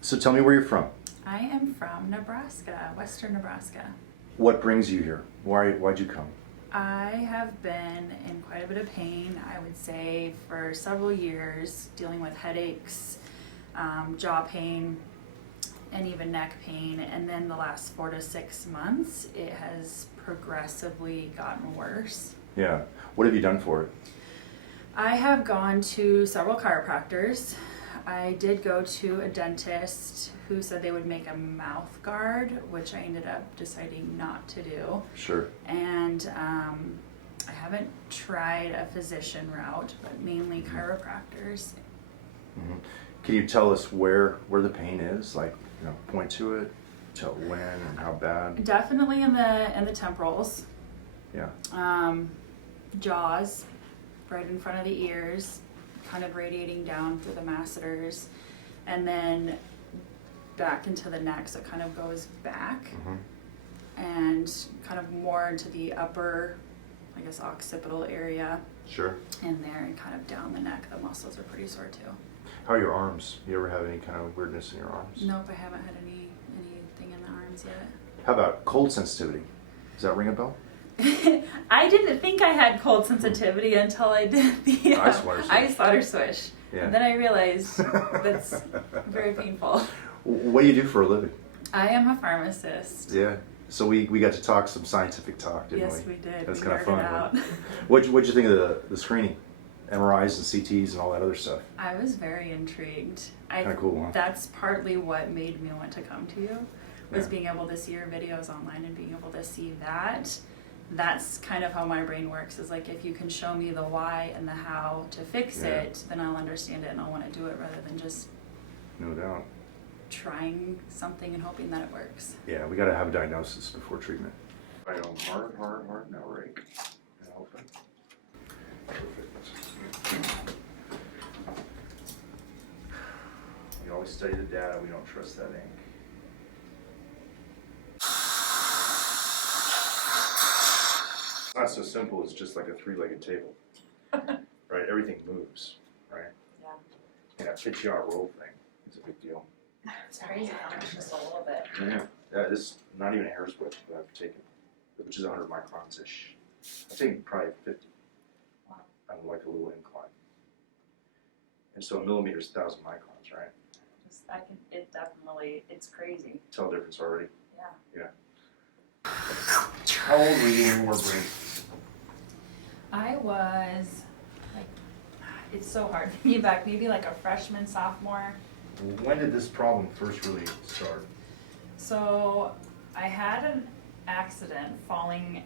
So tell me where you're from. I am from Nebraska, western Nebraska. What brings you here? Why'd you come? I have been in quite a bit of pain, I would say, for several years, dealing with headaches, jaw pain, and even neck pain. And then the last 4 to 6 months, it has progressively gotten worse. Yeah. What have you done for it? I have gone to several chiropractors. I did go to a dentist who said they would make a mouth guard, which I ended up deciding not to do. Sure. And I haven't tried a physician route, but mainly chiropractors. Mm-hmm. Can you tell us where the pain is? Like, point to it, tell when and how bad? Definitely in the temporals. Yeah. Jaws, right in front of the ears, kind of radiating down through the masseters, and then back into the neck, so it kind of goes back, and kind of more into the upper, I guess, occipital area. Sure. And there, and kind of down the neck. The muscles are pretty sore too. How are your arms? You ever have any kind of weirdness in your arms? Nope, I haven't had anything in the arms yet. How about cold sensitivity? Does that ring a bell? I didn't think I had cold sensitivity until I did the ice water swish. Yeah. And then I realized that's very painful. What do you do for a living? I am a pharmacist. Yeah. So we got to talk some scientific talk, didn't we? Yes, we did. That's we kind of fun. out. What'd you think of the screening? MRIs and CTs and all that other stuff. I was very intrigued. Kind of cool, huh? That's partly what made me want to come to you, was Yeah. being able to see your videos online and being able to see that. That's kind of how my brain works, is like, if you can show me the why and the how to fix it, then I'll understand it and I'll want to do it, rather than just No doubt. trying something and hoping that it works. Yeah, we got to have a diagnosis before treatment. Right on, hard, now rake. And open. Perfect. We always study the data, we don't trust that ink. It's not so simple, it's just like a three-legged table. Right, everything moves, right? Yeah. Yeah, pitch yaw roll thing is a big deal. It's crazy how much, just a little bit. Yeah, it's not even a hair's width that I've taken, which is 100 microns-ish. I've taken probably 50 on like a little incline. And so a millimeter is 1,000 microns, right? It's crazy. Tell the difference already. Yeah. How old were you when you were brief? I was, like, it's so hard thinking back, maybe like a freshman, sophomore. When did this problem first really start? So I had an accident falling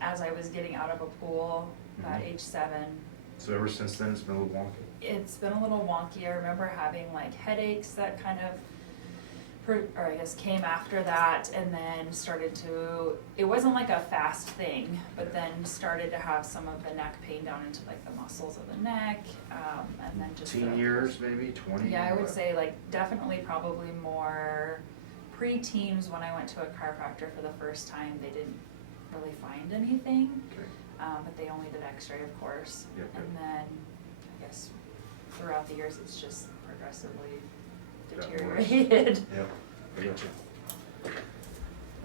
as I was getting out of a pool at age 7. So ever since then it's been a little wonky? It's been a little wonky. I remember having like headaches that kind of, or I guess came after that, and then started to, it wasn't like a fast thing, but then started to have some of the neck pain down into like the muscles of the neck, and then just Teen years maybe, 20? Yeah, I would say like definitely probably more pre-teens. When I went to a chiropractor for the first time, they didn't really find anything, but they only did x-ray, of course. Yep. And then I guess throughout the years it's just progressively deteriorated. Yep, I got you.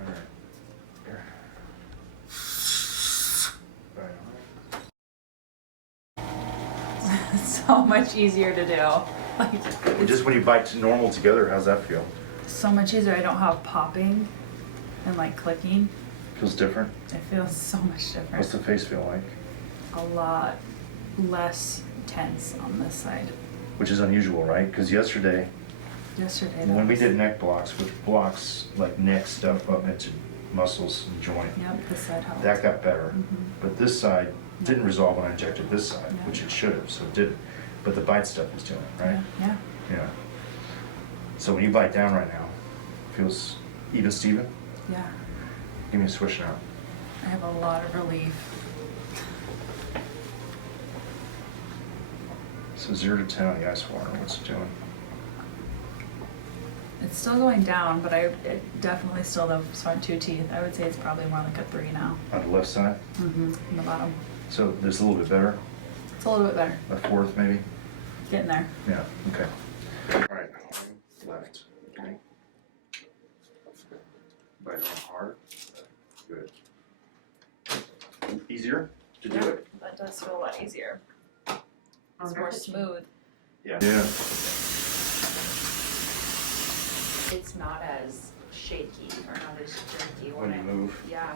Alright. Here. Right. It's so much easier to do. Like, Just when you bite normal together, how's that feel? so much easier. I don't have popping and like clicking. Feels different? It feels so much different. What's the face feel like? A lot less tense on this side. Which is unusual, right? Because yesterday when we did neck blocks, which blocks like neck stuff up into muscles and joint, Yep, this side helped. that got better. But this side didn't resolve when I injected this side, which it should have, so it didn't. But the bite stuff is doing it, right? Yeah. Yeah. So when you bite down right now, feels even Steven? Yeah. Give me a swish now. I have a lot of relief. So 0 to 10 on the ice water, what's it doing? It's still going down, but it definitely still the front 2 teeth. I would say it's probably more like a 3 now. On the left side? In the bottom. So this a little bit better? It's a little bit better. A fourth maybe? Getting there. Yeah, okay. All right, left, okay. Bite on hard. Good. Easier to do it? That does feel a lot easier. It's more smooth. Yeah. It's not as shaky or not as jerky When you move. Yeah.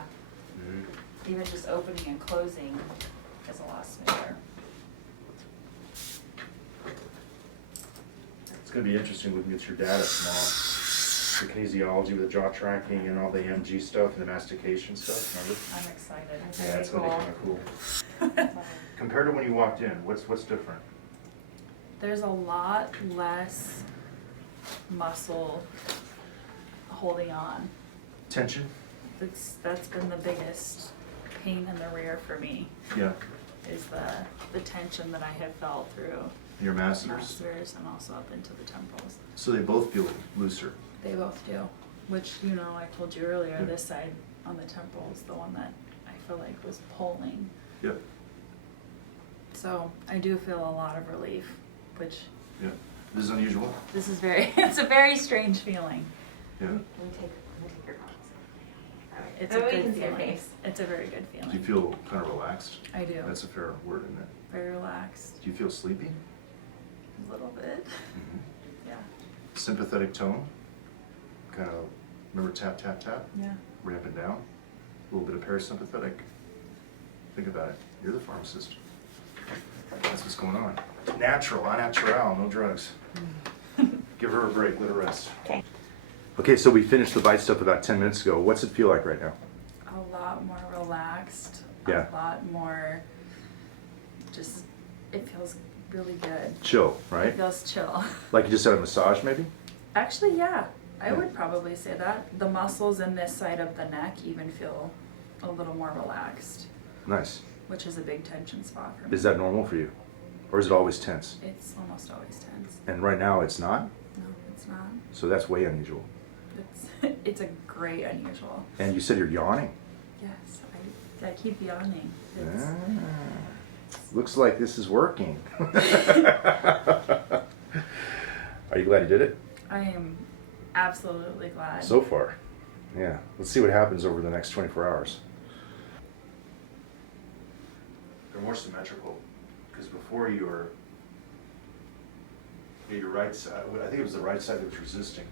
Mm-hmm. Even just opening and closing is a lot smoother. It's gonna be interesting looking at your data tomorrow. The kinesiology with the jaw tracking and all the MG stuff and the mastication stuff, remember? I'm excited. Yeah, it's gonna be kinda cool. Compared to when you walked in, what's different? There's a lot less muscle holding on. Tension? That's been the biggest pain in the rear for me, Yeah. is the tension that I have felt through Your masseters? masseters and also up into the temples. So they both feel looser. They both do, which, you know, I told you earlier, Yeah. this side on the temple is the one that I feel like was pulling. Yep. So I do feel a lot of relief, which Yeah. This is unusual? this is it's a very strange feeling. Yeah. Let me take your comments. It's Oh, a we good can see your feeling. face. It's a very good Do you feeling. feel kind of relaxed? I do. That's a fair word, isn't it? Very relaxed. Do you feel sleepy? A little bit. Mm-hmm. Yeah. Sympathetic tone? Kind of, remember tap, tap, tap? Yeah. Ramping down? A little bit of parasympathetic? Think about it. You're the pharmacist. That's what's going on. Natural, unnatural, no drugs. Give her a break, let her rest. Okay. Okay, so we finished the bite stuff about 10 minutes ago. What's it feel like right now? A lot more relaxed. Yeah. A lot more, just, it feels really good. Chill, It right? feels chill. Like you just had a massage maybe? Actually, yeah, I Yeah. would probably say that. The muscles in this side of the neck even feel a little more relaxed, Nice. which is a big tension spot for me. Is that normal for you? Or is it always tense? It's almost always tense. And right now it's not? No, it's not. So that's way unusual. It's a great unusual. And you said you're yawning? Yes, I keep yawning. It's, Ah, looks like this is working. Are you glad you did it? I am absolutely glad. So far. Yeah. Let's see what happens over the next 24 hours. They're more symmetrical because before you were your right side, I think it was the right side that was resisting.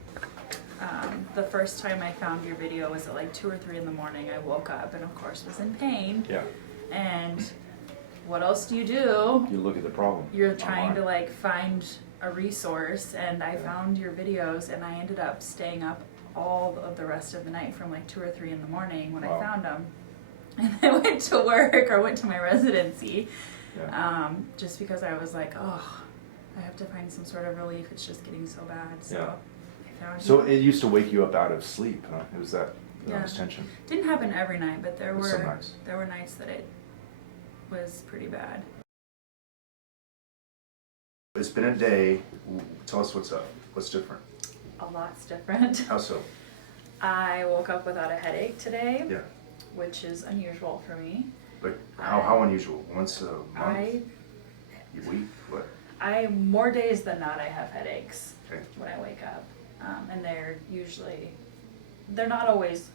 The first time I found your video was at like 2 or 3 in the morning. I woke up and of course was in pain. Yeah. And what else do? You look at the problem. You're trying online. to like find a resource, and I Yeah. found your videos, and I ended up staying up all of the rest of the night from like 2 or 3 in the morning when Wow. I found them. And I went to work or went to my residency, Yeah. just because I was like, oh, I have to find some sort of relief. It's just getting so bad. So Yeah. I found So you. it used to wake you up out of sleep, huh? It was that Yeah. was tension. Didn't happen every night, but there Some were nights. nights that it was pretty bad. It's been a day. Tell us what's up. What's different? A lot's different. How so? I woke up without a headache today, Yeah. which is unusual for me. Like how unusual? Once a month? I Week? What? more days than not I have headaches Okay. when I wake up, and they're not always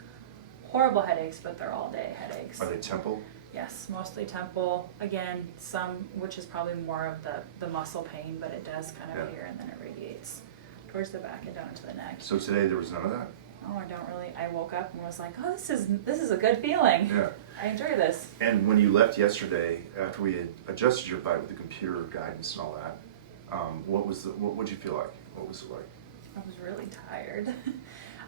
horrible headaches, but they're all day headaches. Are they temple? Yes, mostly temple. Again, some, which is probably more of the muscle pain, but it does kind of Yeah. here and then it radiates towards the back and down into the neck. So today there was none of that? Oh, I woke up and was like, oh, this is a good feeling. Yeah. I enjoy this. And when you left yesterday, after we had adjusted your bite with the computer guidance and all that, what'd you feel like? What was it like? I was really tired.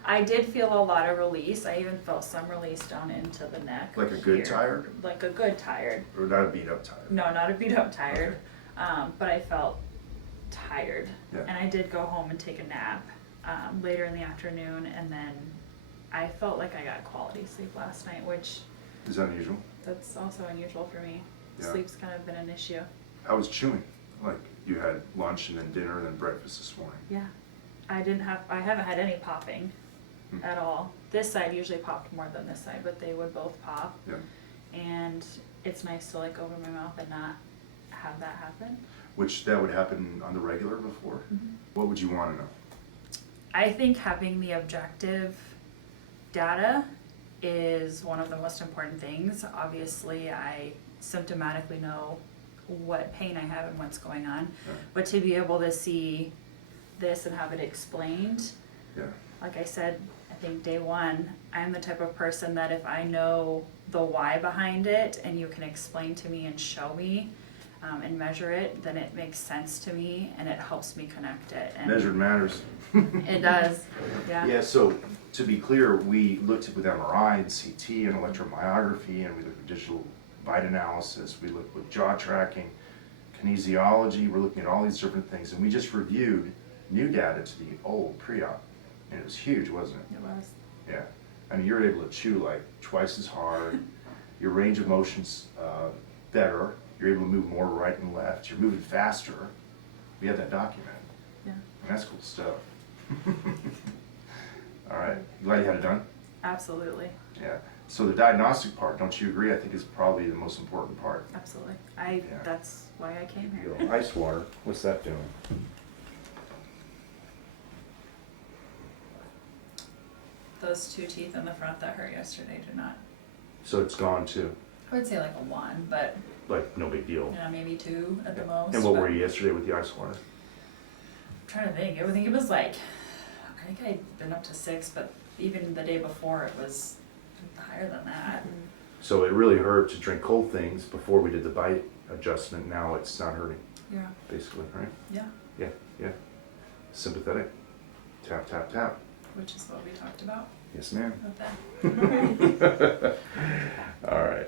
I did feel a lot of release. I even felt some release down into the neck. Like a good here. tired? Like a good tired. Or not a beat up tired? No, not a beat up tired. But I felt tired. Yeah. And I did go home and take a nap later in the afternoon, and then I felt like I got quality sleep last night, which Is that unusual? that's also unusual for me. Yeah. Sleep's kind of been an issue. How was chewing? Like you had lunch and then dinner and then breakfast this morning. Yeah. I haven't had any popping at all. This side usually popped more than this side, but they would both pop. Yeah. And and it's nice to like open my mouth and not have that happen. Which that would happen on the regular before? What would you want to know? I think having the objective data is one of the most important things. Obviously, I symptomatically know what pain I have and what's going on, Yeah. but to be able to see this and have it explained, Yeah. like I said, I think day one, I'm the type of person that if I know the why behind it and you can explain to me and show me and measure it, then it makes sense to me and it helps me connect it. And Measured matters. it does, yeah. Yeah, so to be clear, we looked at with MRI and CT and electromyography, and we looked at digital bite analysis, we looked with jaw tracking, kinesiology, we're looking at all these different things, and we just reviewed new data to the old pre-op, and it was huge, wasn't it? It was. Yeah, I mean, you're able to chew like twice as hard, your range of motion's better, you're able to move more right and left, you're moving faster. We have that documented, Yeah, and that's cool stuff. All right, you glad you had it done? absolutely, Yeah, so the diagnostic part, don't you agree, I think is probably the most important part. absolutely. Yeah. That's why I came here. Yo, ice water, what's that doing? Those two teeth in the front that hurt yesterday do not. So it's gone too, I would say like a 1, but like no big deal. maybe 2 at the most. And what but were you yesterday with the ice water? I'm trying to think. I think it was like, I think I'd been up to 6, but even the day before it was higher than that. So it really hurt to drink cold things before we did the bite adjustment, now it's not hurting, Yeah, basically, right? yeah, Yeah, sympathetic, tap, tap, tap. which is what we talked about Yes, ma'am. with that. All right.